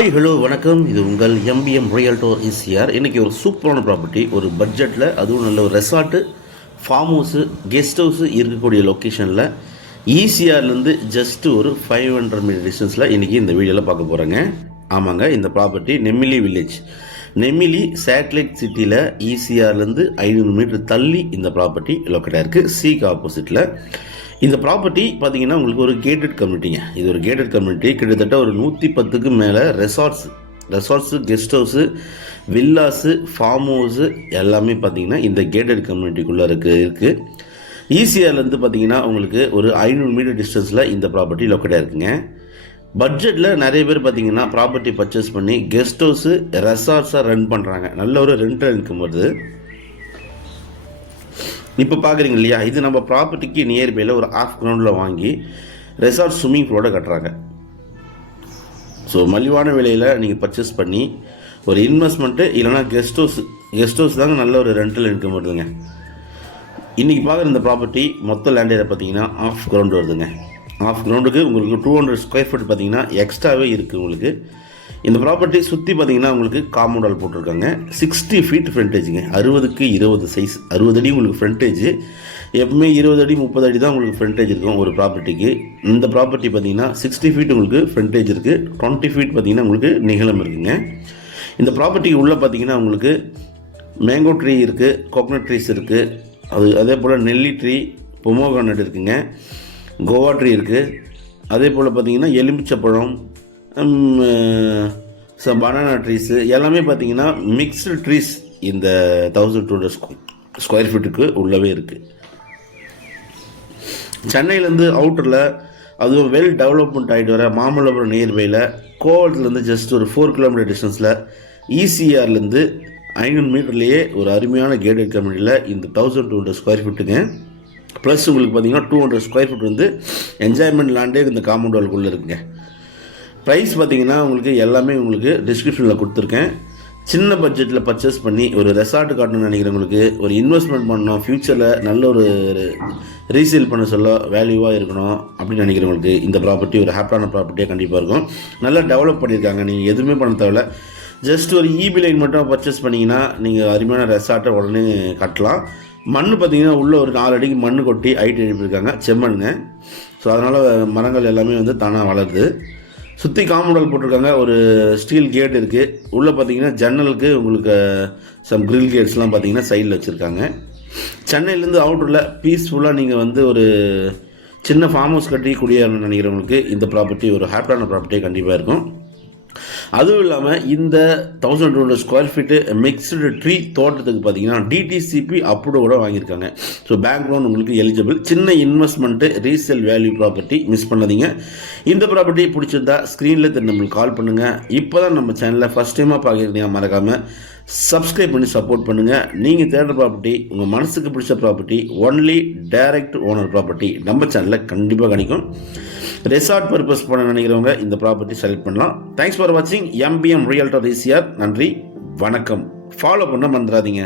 Hi hello வணக்கம். இது உங்கள் எம்பிஎம் ரியல்டோர் ஈசிஆர். இன்றைக்கி ஒரு சூப்பரான ப்ராப்பர்ட்டி, ஒரு பட்ஜெட்டில், அதுவும் நல்ல ஒரு resort, form house, guest house இருக்கக்கூடிய லொக்கேஷனில் ஈசிஆர்லேருந்து ஜஸ்ட்டு ஒரு 500 மீட்டர் டிஸ்டன்ஸில் இன்றைக்கி இந்த வீடியோவில் பார்க்க போகிறேங்க. ஆமாங்க, இந்த ப்ராப்பர்ட்டி நெம்மிலி வில்லேஜ், நெம்மிலி சேட்டலைட் சிட்டியில் ஈசிஆர்லேருந்து 500 மீட்டர் தள்ளி இந்த ப்ராப்பர்ட்டி லொக்கேட்டாக இருக்குது. சிக்கு ஆப்போசிட்டில். இந்த ப்ராப்பர்ட்டி பார்த்தீங்கன்னா உங்களுக்கு ஒரு கேட்டட் கம்யூனிட்டிங்க. இது ஒரு கேட்டட் கம்யூனிட்டி. கிட்டத்தட்ட ஒரு 110க்கு மேலே resorts, guest house, villas, farm house எல்லாமே பார்த்தீங்கன்னா இந்த கேட்டட் கம்யூனிட்டிக்குள்ளே இருக்குது. ஈசிஆர்லேருந்து பார்த்தீங்கன்னா உங்களுக்கு ஒரு 500 மீட்டர் டிஸ்டன்ஸில் இந்த ப்ராப்பர்ட்டி லொக்கேட்டாக இருக்குங்க. பட்ஜெட்டில் நிறைய பேர் பார்த்தீங்கன்னா ப்ராப்பர்ட்டி பர்ச்சேஸ் பண்ணி கெஸ்ட் ஹவுஸு, ரெசார்ட்ஸாக ரன் பண்ணுறாங்க. நல்ல ஒரு ரெண்டல் இன்கம் வருது. இப்போ பார்க்குறீங்க இல்லையா, இது நம்ம ப்ராப்பர்ட்டிக்கு நியர்பையில் ஒரு ஆஃப் கிரவுண்டில் வாங்கி ரெசார்ட் ஸ்விம்மிங் பூலோட கட்டுறாங்க. ஸோ மலிவான விலையில் நீங்கள் பர்ச்சேஸ் பண்ணி ஒரு இன்வெஸ்ட்மெண்ட்டு இல்லைனா கெஸ்ட் ஹவுஸ் தாங்க நல்ல ஒரு ரெண்டல் இன்கம் வருதுங்க. இன்றைக்கி பார்க்குற இந்த ப்ராப்பர்ட்டி மொத்த லேண்ட் ஏரியா பார்த்தீங்கன்னா ஆஃப் கிரவுண்டு வருதுங்க. ஆஃப் கிரவுண்டுக்கு உங்களுக்கு 200 ஸ்கொயர் ஃபீட் பார்த்தீங்கன்னா எக்ஸ்ட்ராவே இருக்குது உங்களுக்கு. இந்த ப்ராப்பர்ட்டி சுற்றி பார்த்தீங்கன்னா உங்களுக்கு காம்பவுண்ட் வால் போட்டிருக்காங்க. 60 ஃபீட் ஃப்ரண்டேஜுங்க. 60க்கு 20 சைஸ், 60 அடி உங்களுக்கு ஃப்ரண்டேஜ். எப்பவுமே 20 அடி 30 அடி தான் உங்களுக்கு ஃப்ரண்டேஜ் இருக்கும் ஒரு ப்ராப்பர்ட்டிக்கு. இந்த ப்ராப்பர்ட்டி பார்த்தீங்கன்னா 60 ஃபீட் உங்களுக்கு ஃப்ரண்டேஜ் இருக்குது. 20 ஃபீட் பார்த்தீங்கன்னா உங்களுக்கு நிகழம் இருக்குங்க. இந்த ப்ராப்பர்ட்டிக்கு உள்ளே பார்த்தீங்கன்னா உங்களுக்கு மேங்கோ ட்ரீ இருக்குது, கோகனட் ட்ரீஸ் இருக்குது, அதே போல் நெல்லி ட்ரீ, பொமோகிரானட் இருக்குங்க, கோவா ட்ரீ இருக்குது. அதே போல் பார்த்தீங்கன்னா எலுமிச்சப்பழம், பனானா ட்ரீஸு எல்லாமே பார்த்தீங்கன்னா மிக்ஸ்டு ட்ரீஸ் இந்த 1200 ஸ்கொயர் ஃபீட்டுக்கு உள்ளவே இருக்குது. சென்னையிலேருந்து அவுட்டரில், அதுவும் வெல் டெவலப்மெண்ட் ஆகிட்டு வர மாமல்லபுரம் நியர்பையில், கோவளத்துலேருந்து ஜஸ்ட் ஒரு 4 கிலோமீட்டர் டிஸ்டன்ஸில், ஈசிஆர்லேருந்து 500 மீட்டர்லேயே ஒரு அருமையான கேட்டட் கம்யூனிட்டியில் இந்த 1200 ஸ்கொயர் ஃபீட்டுங்க. ப்ளஸ் உங்களுக்கு பார்த்தீங்கன்னா 200 ஸ்கொயர் ஃபீட் வந்து என்ஜாய்மெண்ட் லேண்டே இந்த காம்பவுண்ட் வால்குள்ளே இருக்குங்க. ப்ரைஸ் பார்த்தீங்கன்னா உங்களுக்கு எல்லாமே உங்களுக்கு டிஸ்கிரிப்ஷனில் கொடுத்துருக்கேன். சின்ன பட்ஜெட்டில் பர்ச்சேஸ் பண்ணி ஒரு ரெசார்ட் காட்டணும்னு நினைக்கிறவங்களுக்கு, ஒரு இன்வெஸ்ட்மெண்ட் பண்ணணும், ஃப்யூச்சரில் நல்ல ஒரு ரீசேல் பண்ண சொல்ல வேல்யூவாக இருக்கணும் அப்படின்னு நினைக்கிறவங்களுக்கு இந்த ப்ராப்பர்ட்டி ஒரு ஹாப்பியான ப்ராப்பர்ட்டியாக கண்டிப்பாக இருக்கும். நல்லா டெவலப் பண்ணியிருக்காங்க. நீங்கள் எதுவுமே பண்ண தேவையில்ல. ஜஸ்ட் ஒரு இபி லைன் மட்டும் பர்ச்சேஸ் பண்ணிங்கன்னா நீங்கள் அருமையான ரெசார்ட்டை உடனே கட்டலாம். மண் பார்த்தீங்கன்னா உள்ளே ஒரு 4 அடிக்கு மண் கொட்டி ஹைட் எழுப்பியிருக்காங்க, செம்மண்ணுங்க. ஸோ அதனால் மரங்கள் எல்லாமே வந்து தானாக வளருது. சுற்றி காம்பவுண்ட் போட்டிருக்காங்க. ஒரு ஸ்டீல் கேட் இருக்குது. உள்ளே பார்த்தீங்கன்னா ஜன்னலுக்கு உங்களுக்கு சம் கிரில் கேட்ஸ்லாம் பார்த்தீங்கன்னா சைடில் வச்சுருக்காங்க. சென்னையிலேருந்து அவுட்டரில் பீஸ்ஃபுல்லாக நீங்கள் வந்து ஒரு சின்ன ஃபார்ம் ஹவுஸ் கட்டி குடியேறணும்னு நினைக்கிறவங்களுக்கு இந்த ப்ராப்பர்ட்டி ஒரு ஹாப்பியான ப்ராப்பர்ட்டியாக கண்டிப்பாக இருக்கும். அதுவும் இல்லாமல் இந்த 1200 ஸ்கொயர் ஃபீட்டு மிக்ஸ்டு ட்ரீ தோட்டத்துக்கு பார்த்தீங்கன்னா டிடிசிபி அப்ரூவோட வாங்கியிருக்காங்க. ஸோ பேங்க் லோன் உங்களுக்கு எலிஜிபிள். சின்ன investment, resale value property, miss பண்ணாதீங்க. இந்த ப்ராப்பர்ட்டி பிடிச்சிருந்தா ஸ்க்ரீனில் நம்மளுக்கு கால் பண்ணுங்கள். இப்போ தான் நம்ம சேனலில் ஃபஸ்ட் டைமாக பார்க்குறீங்க, மறக்காமல் சப்ஸ்கிரைப் பண்ணி சப்போர்ட் பண்ணுங்கள். நீங்கள் தேடுற ப்ராப்பர்ட்டி, உங்கள் மனசுக்கு பிடிச்ச property, only direct owner property நம்ம சேனலில் கண்டிப்பாக கிடைக்கும். ரெசார்ட் பர்பஸ் பண்ண நினைக்கிறவங்க இந்த ப்ராப்பர்ட்டி செலக்ட் பண்ணலாம். தேங்க்ஸ் ஃபார் வாட்சிங் எம்பிஎம் ரியல்டர் ஈசிஆர். நன்றி, வணக்கம். ஃபாலோ பண்ண மறந்துடாதீங்க.